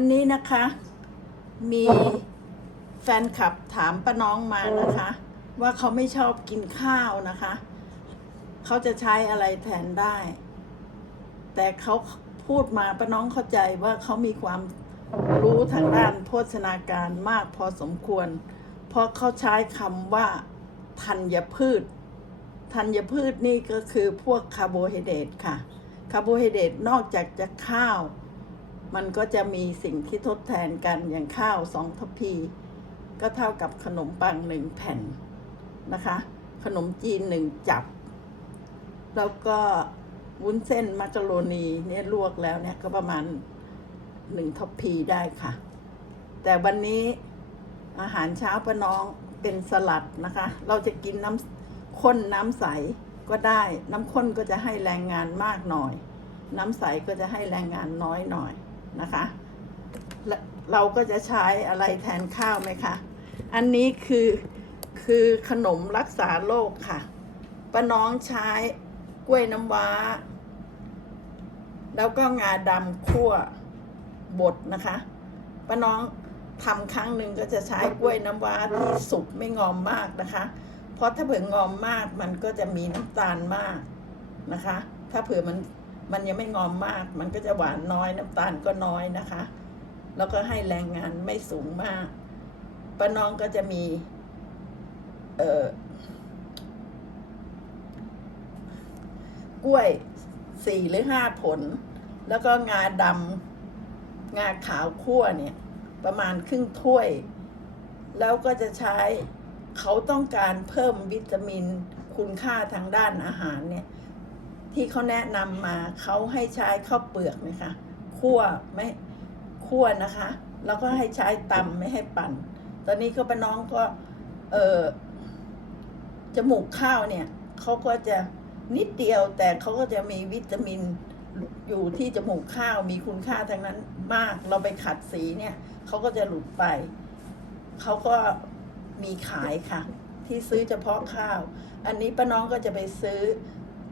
อันนี้นะคะ มีแฟนคลับถามป้าน้องมานะคะ ว่าเขาไม่ชอบกินข้าวนะคะ เขาจะใช้อะไรแทนได้ แต่เขาพูดมาป้าน้องเข้าใจว่าเขามีความรู้ทางด้านโภชนาการมากพอสมควร เพราะเขาใช้คำว่าธัญพืชธัญพืชนี่ก็คือพวกคาร์โบไฮเดรตค่ะ คาร์โบไฮเดรตนอกจากจะข้าว มันก็จะมีสิ่งที่ทดแทนกันอย่างข้าวสองทัพพี ก็เท่ากับขนมปังหนึ่งแผ่นนะคะ ขนมจีนหนึ่งจับ แล้วก็วุ้นเส้นมักกะโรนีเนี่ยลวกแล้วเนี่ยก็ประมาณหนึ่งทัพพีได้ค่ะ แต่วันนี้อาหารเช้าป้าน้องเป็นสลัดนะคะ เราจะกินน้ำข้นน้ำใสก็ได้ น้ำข้นก็จะให้แรงงานมากหน่อย น้ำใสก็จะให้แรงงานน้อยหน่อย นะคะเราก็จะใช้อะไรแทนข้าวไหมคะ อันนี้คือคือขนมรักษาโรคค่ะป้าน้องใช้กล้วยน้ำว้า แล้วก็งาดำคั่วบดนะคะป้าน้องทำครั้งหนึ่งก็จะใช้กล้วยน้ำว้าที่สุกไม่งอมมากนะคะ เพราะถ้าเผื่องอมมากมันก็จะมีน้ำตาลมากนะคะ ถ้าเผื่อมัน มันยังไม่งอมมาก มันก็จะหวานน้อยน้ำตาลก็น้อยนะคะ แล้วก็ให้แรงงานไม่สูงมากป้าน้องก็จะมี เอ่อกล้วยสี่หรือห้าผล แล้วก็งาดำงาขาวคั่วเนี่ย ประมาณครึ่งถ้วย แล้วก็จะใช้เขาต้องการเพิ่มวิตามินคุณค่าทางด้านอาหารเนี่ย ที่เขาแนะนำมาเขาให้ใช้ข้าวเปลือกนะคะคั่วไม่คั่วนะคะ แล้วก็ให้ใช้ตำไม่ให้ปั่น ตอนนี้ก็ป้าน้องก็เออจมูกข้าวเนี่ยเขาก็จะนิดเดียวแต่เขาก็จะมีวิตามินอยู่ที่จมูกข้าวมีคุณค่าทางนั้นมากเราไปขัดสีเนี่ยเขาก็จะหลุดไปเขาก็มีขายค่ะ ที่ซื้อเฉพาะข้าว อันนี้ป้าน้องก็จะไปซื้อ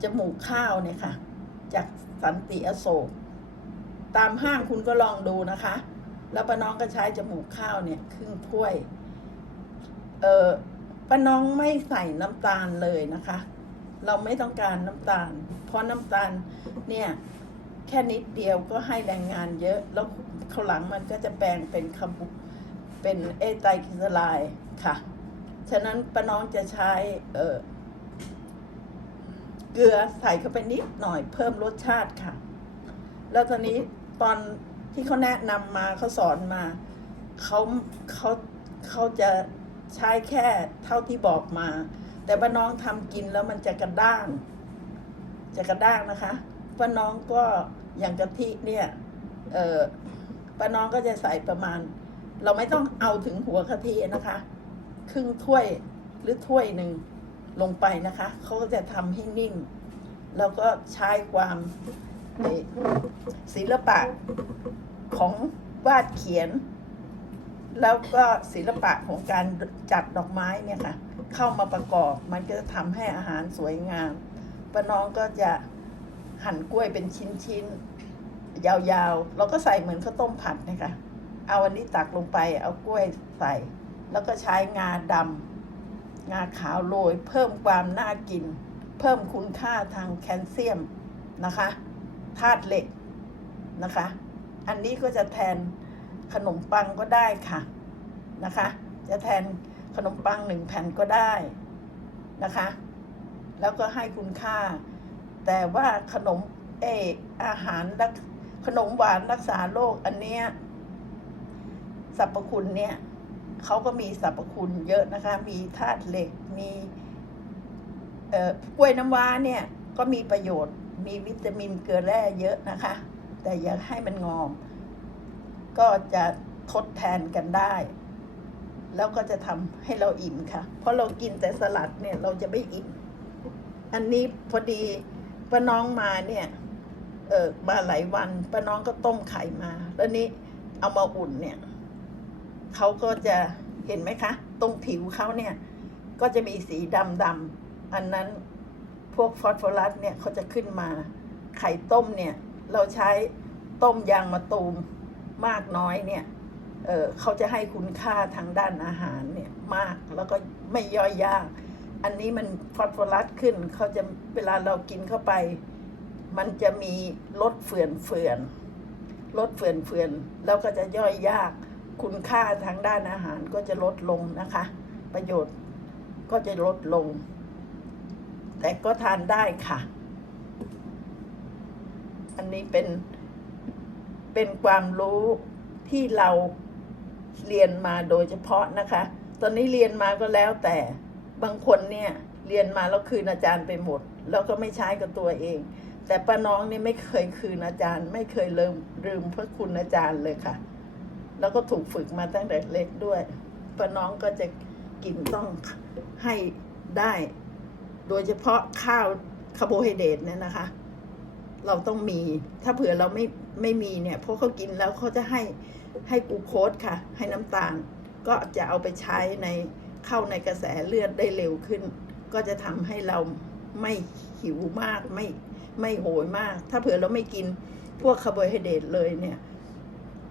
จมูกข้าวเนี่ยค่ะ จากสันติอโศก ตามห้างคุณก็ลองดูนะคะ แล้วป้าน้องก็ใช้จมูกข้าวเนี่ยครึ่งถ้วย เออป้าน้องไม่ใส่น้ำตาลเลยนะคะ เราไม่ต้องการน้ำตาล เพราะน้ำตาลเนี่ยแค่นิดเดียวก็ให้แรงงานเยอะ แล้วข้าหลังมันก็จะแปลงเป็นคาบุเป็นเอไตรกลีเซอไรด์ค่ะ ฉะนั้นป้าน้องจะใช้เออ เกลือใส่เข้าไปนิดหน่อยเพิ่มรสชาติค่ะ แล้วตอนนี้ตอนที่เขาแนะนำมาเขาสอนมาเขาเขาเขาจะใช้แค่เท่าที่บอกมา แต่ป้าน้องทำกินแล้วมันจะกระด้าง จะกระด้างนะคะป้าน้องก็อย่างกะทิเนี่ยเออป้าน้องก็จะใส่ประมาณ เราไม่ต้องเอาถึงหัวกะทินะคะ ครึ่งถ้วยหรือถ้วยหนึ่ง ลงไปนะคะ เขาก็จะทำให้นิ่มแล้วก็ใช้ความศิลปะของวาดเขียน แล้วก็ศิลปะของการจัดดอกไม้เนี่ยค่ะ เข้ามาประกอบมันก็จะทำให้อาหารสวยงามป้าน้องก็จะหั่นกล้วยเป็นชิ้นๆ ยาวๆเราก็ใส่เหมือนข้าวต้มผัดนะคะ เอาอันนี้ตักลงไป เอากล้วยใส่ แล้วก็ใช้งาดำ งาขาวโรยเพิ่มความน่ากิน เพิ่มคุณค่าทางแคลเซียมนะคะธาตุเหล็กนะคะ อันนี้ก็จะแทนขนมปังก็ได้ค่ะนะคะ จะแทนขนมปังหนึ่งแผ่นก็ได้นะคะ แล้วก็ให้คุณค่า แต่ว่าขนมเออาหารขนมหวานรักษาโรคอันเนี้ยสรรพคุณเนี่ย เขาก็มีสรรพคุณเยอะนะคะ มีธาตุเหล็ก มีเอ่อกล้วยน้ำว้าเนี่ยก็มีประโยชน์ มีวิตามินเกลือแร่เยอะนะคะ แต่อย่าให้มันงอม ก็จะทดแทนกันได้ แล้วก็จะทำให้เราอิ่มค่ะ เพราะเรากินแต่สลัดเนี่ยเราจะไม่อิ่ม อันนี้พอดีป้าน้องมาเนี่ยเออมาหลายวันป้าน้องก็ต้มไข่มา แล้วนี้เอามาอุ่นเนี่ย เขาก็จะเห็นไหมคะ ตรงผิวเขาเนี่ย ก็จะมีสีดำดำๆอันนั้นพวกฟอสฟอรัสเนี่ยเขาจะขึ้นมา ไข่ต้มเนี่ย เราใช้ต้มยางมะตูมมากน้อยเนี่ยเเขาจะให้คุณค่าทางด้านอาหารเนี่ยมากแล้วก็ไม่ย่อยยาก อันนี้มันฟอสฟอรัสขึ้นเขาจะเวลาเรากินเข้าไป มันจะมีลดเฟื่อนเฟื่อนลดเฟื่อนเฟื่อนแล้วก็จะย่อยยาก คุณค่าทางด้านอาหารก็จะลดลงนะคะ ประโยชน์ก็จะลดลง แต่ก็ทานได้ค่ะ อันนี้เป็นเป็นความรู้ที่เราเรียนมาโดยเฉพาะนะคะ ตอนนี้เรียนมาก็แล้วแต่บางคนเนี่ยเรียนมาแล้วคืนอาจารย์ไปหมด แล้วก็ไม่ใช้กับตัวเอง แต่ป้าน้องนี่ไม่เคยคืนอาจารย์ ไม่เคยลืมลืมพระคุณอาจารย์เลยค่ะ แล้วก็ถูกฝึกมาตั้งแต่เล็กด้วยป้าน้องก็จะกินต้องให้ได้ โดยเฉพาะข้าวคาร์โบไฮเดรตเนี่ยนะคะ เราต้องมี ถ้าเผื่อเราไม่ไม่มีเนี่ยเพราะเขากินแล้วเขาจะให้ให้กูโคสค่ะ ให้น้ำตาล ก็จะเอาไปใช้ในเข้าในกระแสเลือดได้เร็วขึ้น ก็จะทำให้เราไม่หิวมากไม่ไม่โหยมาก ถ้าเผื่อเราไม่กินพวกคาร์โบไฮเดรตเลยเนี่ย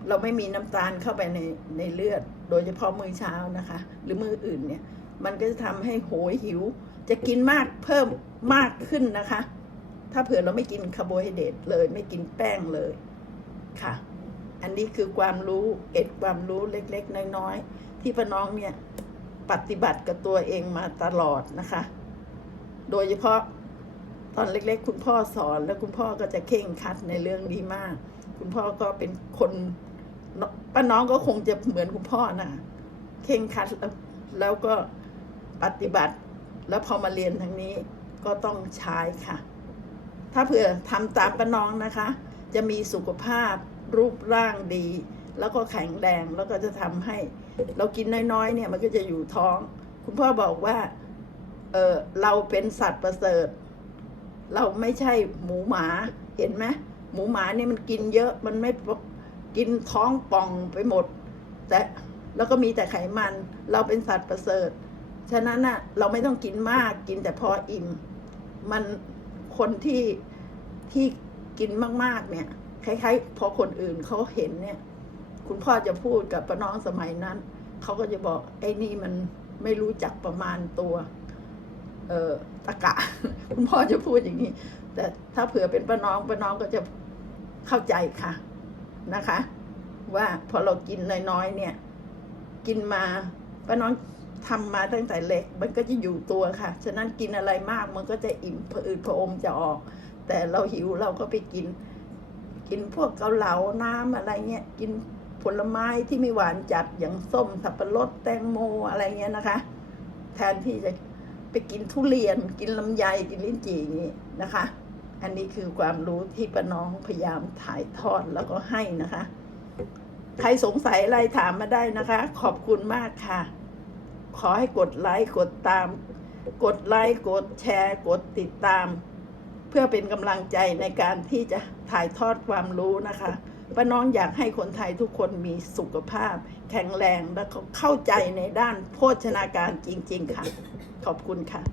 เราไม่มีน้ำตาลเข้าไปในในเลือด โดยเฉพาะมื้อเช้านะคะ หรือมื้ออื่นเนี่ย มันก็จะทำให้โหยหิว จะกินมากเพิ่มมากขึ้นนะคะ ถ้าเผื่อเราไม่กินคาร์โบไฮเดรตเลย ไม่กินแป้งเลยค่ะ อันนี้คือความรู้เก็ดความรู้เล็กๆ น้อยๆ ที่ป้าน้องเนี่ยปฏิบัติกับตัวเองมาตลอดนะคะ โดยเฉพาะตอนเล็กๆ คุณพ่อสอนแล้วคุณพ่อก็จะเข่งคัดในเรื่องนี้มาก คุณพ่อก็เป็นคน ป้าน้องก็คงจะเหมือนคุณพ่อนะเข่งคัดแล้วแล้วก็ปฏิบัติ แล้วพอมาเรียนทางนี้ก็ต้องใช้ค่ะ ถ้าเผื่อทำตามป้าน้องนะคะ จะมีสุขภาพรูปร่างดี แล้วก็แข็งแรงแล้วก็จะทำให้ เรากินน้อยๆ เนี่ยมันก็จะอยู่ท้อง คุณพ่อบอกว่าเออเราเป็นสัตว์ประเสริฐ เราไม่ใช่หมูหมาเห็นไหมหมูหมาเนี่ยมันกินเยอะมันไม่ กินท้องป่องไปหมด แต่แล้วก็มีแต่ไขมันเราเป็นสัตว์ประเสริฐ ฉะนั้นน่ะเราไม่ต้องกินมากกินแต่พออิ่ม มันคนที่ที่กินมากๆเนี่ยคล้ายๆพอคนอื่นเขาเห็นเนี่ย คุณพ่อจะพูดกับป้าน้องสมัยนั้นเขาก็จะบอกไอ้นี่มันไม่รู้จักประมาณตัว เออตะกะ คุณพ่อจะพูดอย่างนี้ แต่ถ้าเผื่อเป็นป้าน้องป้าน้องก็จะเข้าใจค่ะ นะคะ ว่าพอเรากินน้อยๆเนี่ย กินมาป้าน้องทำมาตั้งแต่เล็ก มันก็จะอยู่ตัวค่ะ ฉะนั้นกินอะไรมากมันก็จะอิ่มผะอืดผอมจะออก แต่เราหิวเราก็ไปกิน กินพวกเกาเหลาน้ำอะไรเงี้ย กินผลไม้ที่ไม่หวานจัดอย่างส้มสับปะรดแตงโมอะไรเงี้ยนะคะ แทนที่จะไปกินทุเรียนกินลำไยกินลิ้นจี่อย่างนี้นะคะ อันนี้คือความรู้ที่ป้าน้องพยายามถ่ายทอดแล้วก็ให้นะคะ ใครสงสัยอะไรถามมาได้นะคะ ขอบคุณมากค่ะ ขอให้กดไลค์กดตาม กดไลค์กดแชร์ กดติดตาม เพื่อเป็นกำลังใจในการที่จะถ่ายทอดความรู้นะคะป้าน้องอยากให้คนไทยทุกคนมีสุขภาพ แข็งแรงและเข้าใจในด้านโภชนาการจริง ๆ ค่ะ ขอบคุณค่ะ